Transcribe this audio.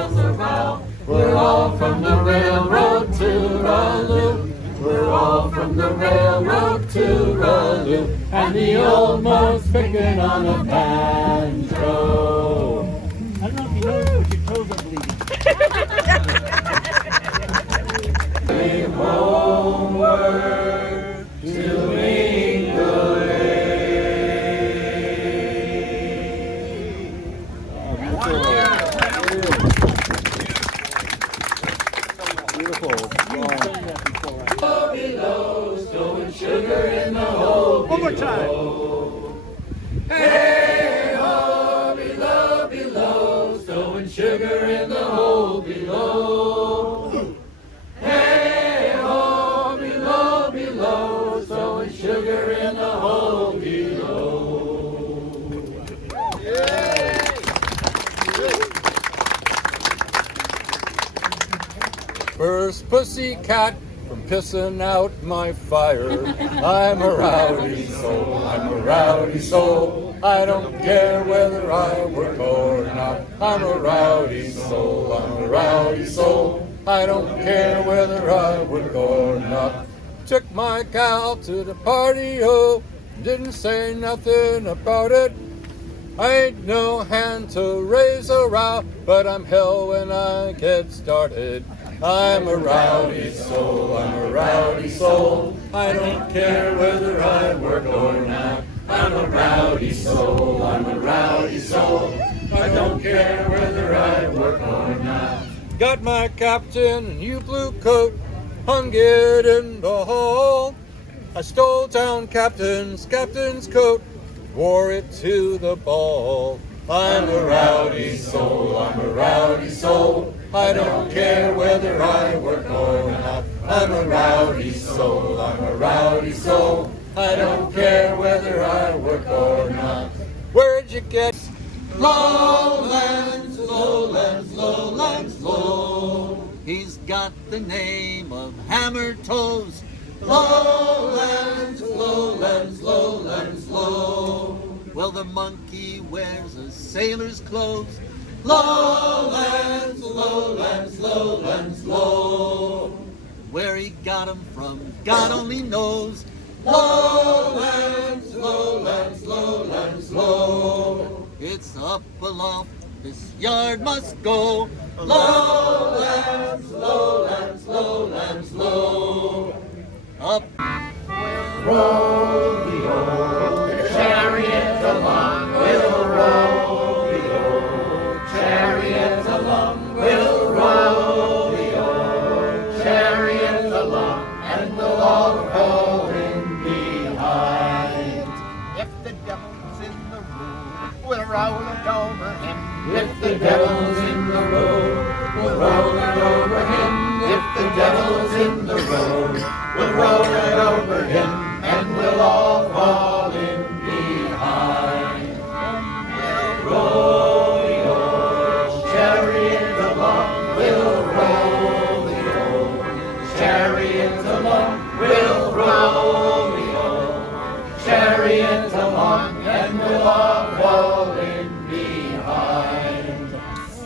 bells are bow. We're all from the railroad toodaloo. We're all from the railroad toodaloo. And the old man's picking on a banjo. I don't know if you noticed, but your toes are bleeding. Homeward to England. Beautiful. Below, stowing sugar in the hole. One more time. Hey ho, below, below, stowing sugar in the hole below. Hey ho, below, below, stowing sugar in the hole below. First pussycat from pissing out my fire. I'm a rowdy soul, I'm a rowdy soul. I don't care whether I work or not. I'm a rowdy soul, I'm a rowdy soul. I don't care whether I work or not. Took my gal to the party, oh, didn't say nothing about it. I ain't no hand to raise a row, but I'm hell when I get started. I'm a rowdy soul, I'm a rowdy soul. I don't care whether I work or not. I'm a rowdy soul, I'm a rowdy soul. I don't care whether I work or not. Got my captain and you blue coat, hung it in the hall. I stole town captain's coat, wore it to the ball. I'm a rowdy soul, I'm a rowdy soul. I don't care whether I work or not. I'm a rowdy soul, I'm a rowdy soul. I don't care whether I work or not. Where'd you get lowlands, lowlands, lowlands, low? He's got the name of Hammer Toes. Lowlands, lowlands, lowlands, low. Well, the monkey wears a sailor's clothes. Lowlands, lowlands, lowlands, low. Where he got 'em from, God only knows. Lowlands, lowlands, lowlands, low. It's up aloft, this yard must go. Lowlands, lowlands, lowlands, low. Up. Roll the old chariot along, we'll roll the old chariot along, we'll roll the old chariot along, and we'll all fall in behind. If the devil's in the room, we'll roll it over him. If the devil's in the road, we'll roll it over him. If the devil's in the road, we'll roll it over him.